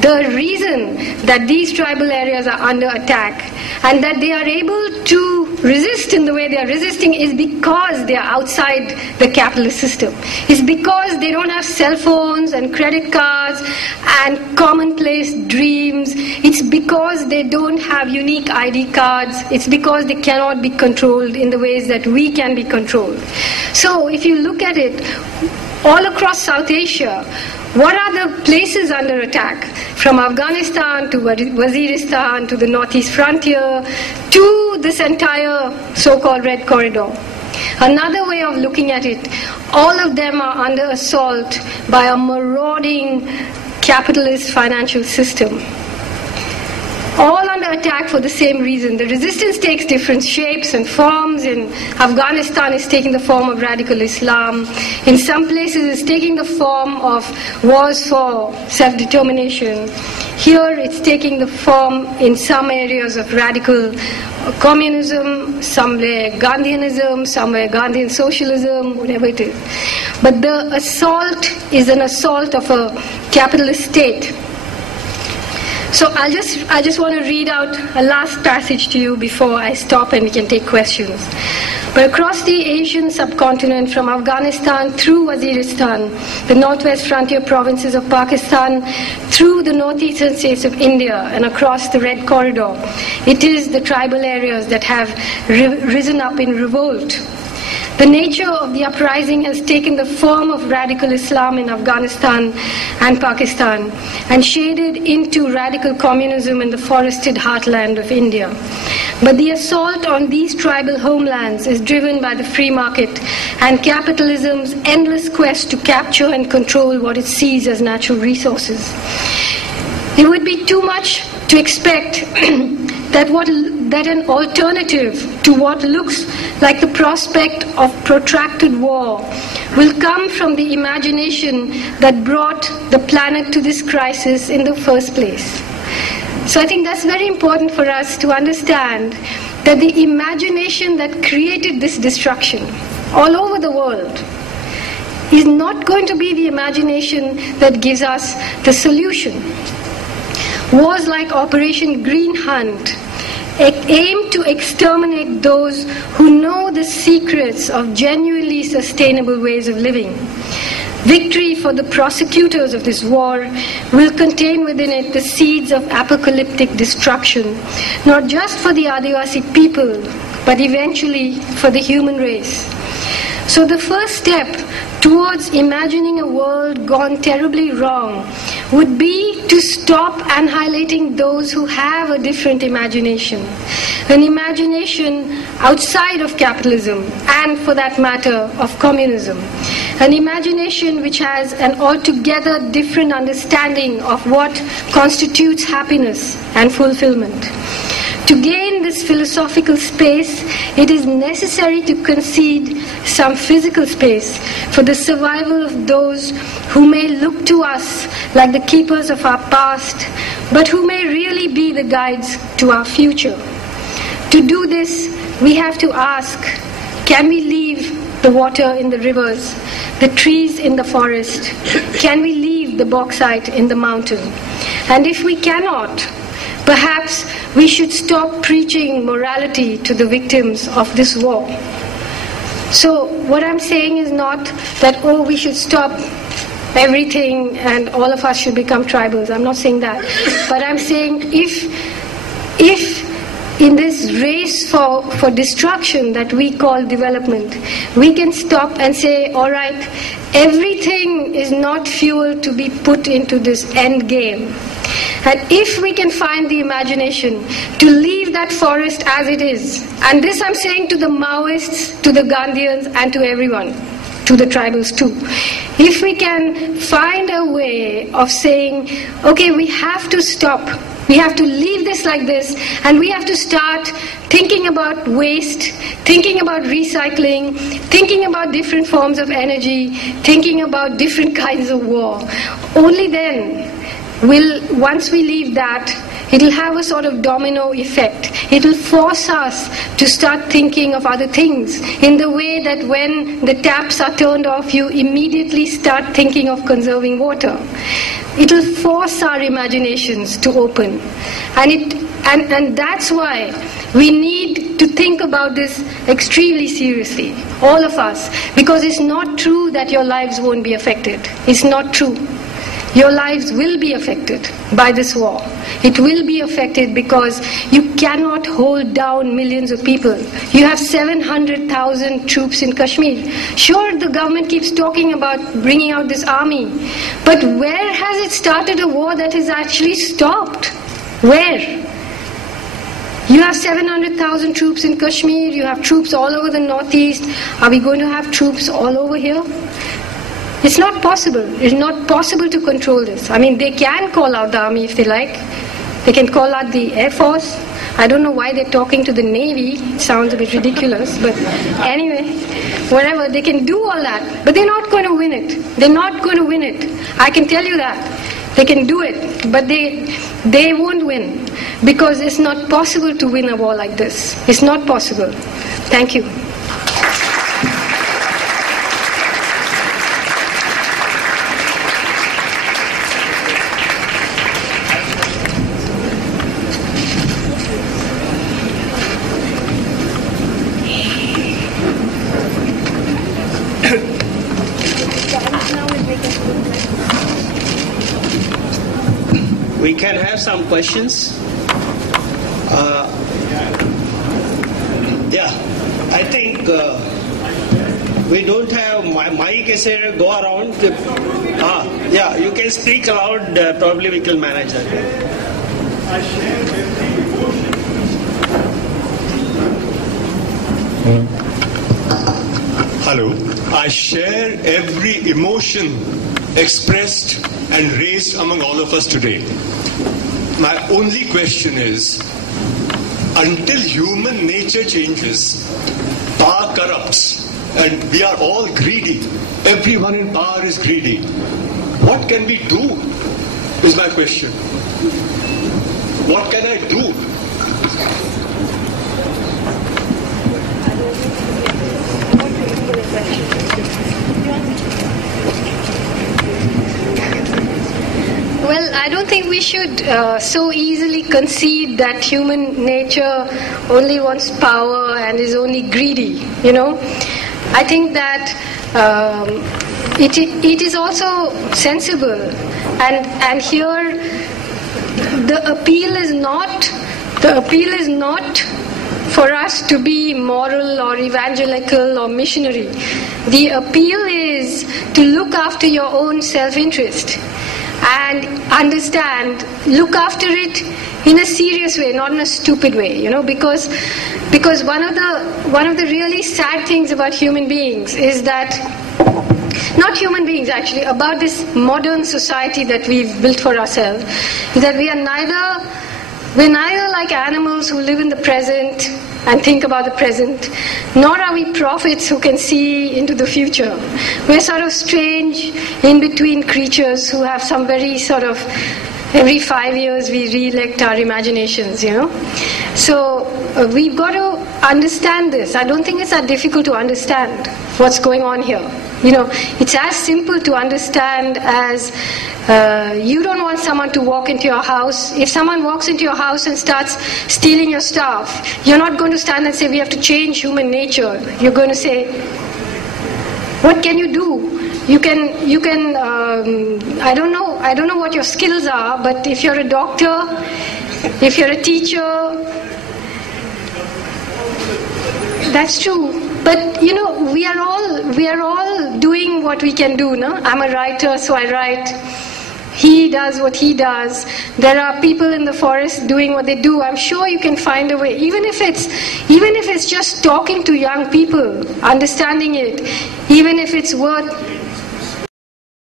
the reason that these tribal areas are under attack and that they are able to resist in the way they are resisting is because they are outside the capitalist system. It's because they don't have cell phones and credit cards and commonplace dreams. It's because they don't have unique ID cards. It's because they cannot be controlled in the ways that we can be controlled. So if you look at it, all across South Asia, what are the places under attack? From Afghanistan to Waziristan to the northeast frontier to this entire so-called Red Corridor. Another way of looking at it, all of them are under assault by a marauding capitalist financial system. All under attack for the same reason. The resistance takes different shapes and forms. In Afghanistan, it's taking the form of radical Islam. In some places, it's taking the form of wars for self-determination. Here, it's taking the form in some areas of radical communism, somewhere Gandhianism, somewhere Gandhian socialism, whatever it is. But the assault is an assault of a capitalist state. So I just want to read out a last passage to you before I stop and we can take questions. But across the Asian subcontinent, from Afghanistan through Waziristan, the northwest frontier provinces of Pakistan, through the northeastern states of India, and across the Red Corridor, it is the tribal areas that have risen up in revolt. The nature of the uprising has taken the form of radical Islam in Afghanistan and Pakistan and shaded into radical communism in the forested heartland of India. But the assault on these tribal homelands is driven by the free market and capitalism's endless quest to capture and control what it sees as natural resources. It would be too much to expect that an alternative to what looks like the prospect of protracted war will come from the imagination that brought the planet to this crisis in the first place. So I think that's very important for us to understand that the imagination that created this destruction all over the world is not going to be the imagination that gives us the solution. Wars like Operation Green Hunt aim to exterminate those who know the secrets of genuinely sustainable ways of living. Victory for the prosecutors of this war will contain within it the seeds of apocalyptic destruction, not just for the Adivasi people, but eventually for the human race. So the first step towards imagining a world gone terribly wrong would be to stop annihilating those who have a different imagination. An imagination outside of capitalism and, for that matter, of communism. An imagination which has an altogether different understanding of what constitutes happiness and fulfillment. To gain this philosophical space, it is necessary to concede some physical space for the survival of those who may look to us like the keepers of our past, but who may really be the guides to our future. To do this, we have to ask, can we leave the water in the rivers, the trees in the forest? Can we leave the bauxite in the mountain? And if we cannot, perhaps we should stop preaching morality to the victims of this war. So what I'm saying is not that, we should stop everything and all of us should become tribals. I'm not saying that. But I'm saying if in this race for destruction that we call development, we can stop and say, all right, everything is not fuel to be put into this end game. And if we can find the imagination to leave that forest as it is, and this I'm saying to the Maoists, to the Gandhians, and to everyone, to the tribals too. If we can find a way of saying, okay, we have to stop, we have to leave this like this, and we have to start thinking about waste, thinking about recycling, thinking about different forms of energy, thinking about different kinds of war. Only then once we leave that, It will have a sort of domino effect. It will force us to start thinking of other things in the way that when the taps are turned off, you immediately start thinking of conserving water. It will force our imaginations to open. And that's why we need to think about this extremely seriously, all of us, because it's not true that your lives won't be affected. It's not true. Your lives will be affected by this war. It will be affected because you cannot hold down millions of people. You have 700,000 troops in Kashmir. Sure, the government keeps talking about bringing out this army, but where has it started a war that has actually stopped? Where? You have 700,000 troops in Kashmir, you have troops all over the northeast. Are we going to have troops all over here? It's not possible. It's not possible to control this. I mean, they can call out the army if they like. They can call out the Air Force. I don't know why they're talking to the Navy. It sounds a bit ridiculous. But anyway, whatever, they can do all that. But they're not going to win it. They're not going to win it. I can tell you that. They can do it, but they won't win. Because it's not possible to win a war like this. It's not possible. Thank you. We can have some questions. I think we don't have mic go around. You can speak aloud. Probably we can manage that. I share every emotion. Hello. I share every emotion expressed and raised among all of us today. My only question is, until human nature changes, power corrupts, and we are all greedy. Everyone in power is greedy. What can we do, is my question. What can I do? Well, I don't think we should so easily concede that human nature only wants power and is only greedy, you know. I think that it is also sensible, and here the appeal is not for us to be moral or evangelical or missionary. The appeal is to look after your own self-interest and look after it in a serious way, not in a stupid way, you know, because one of the really sad things about human beings is that, not human beings actually, about this modern society that we've built for ourselves, is that we're neither like animals who live in the present and think about the present, nor are we prophets who can see into the future. We're sort of strange, in-between creatures who have some very sort of, every 5 years we re-elect our imaginations, you know. So we've got to understand this. I don't think it's that difficult to understand what's going on here. You know, it's as simple to understand as you don't want someone to walk into your house. If someone walks into your house and starts stealing your stuff, you're not going to stand and say, we have to change human nature. You're going to say, what can you do? You can. I don't know what your skills are, but if you're a doctor, if you're a teacher, that's true. But you know, we are all doing what we can do. No, I'm a writer, so I write. He does what he does. There are people in the forest doing what they do. I'm sure you can find a way, even if it's just talking to young people, understanding it, even if it's worth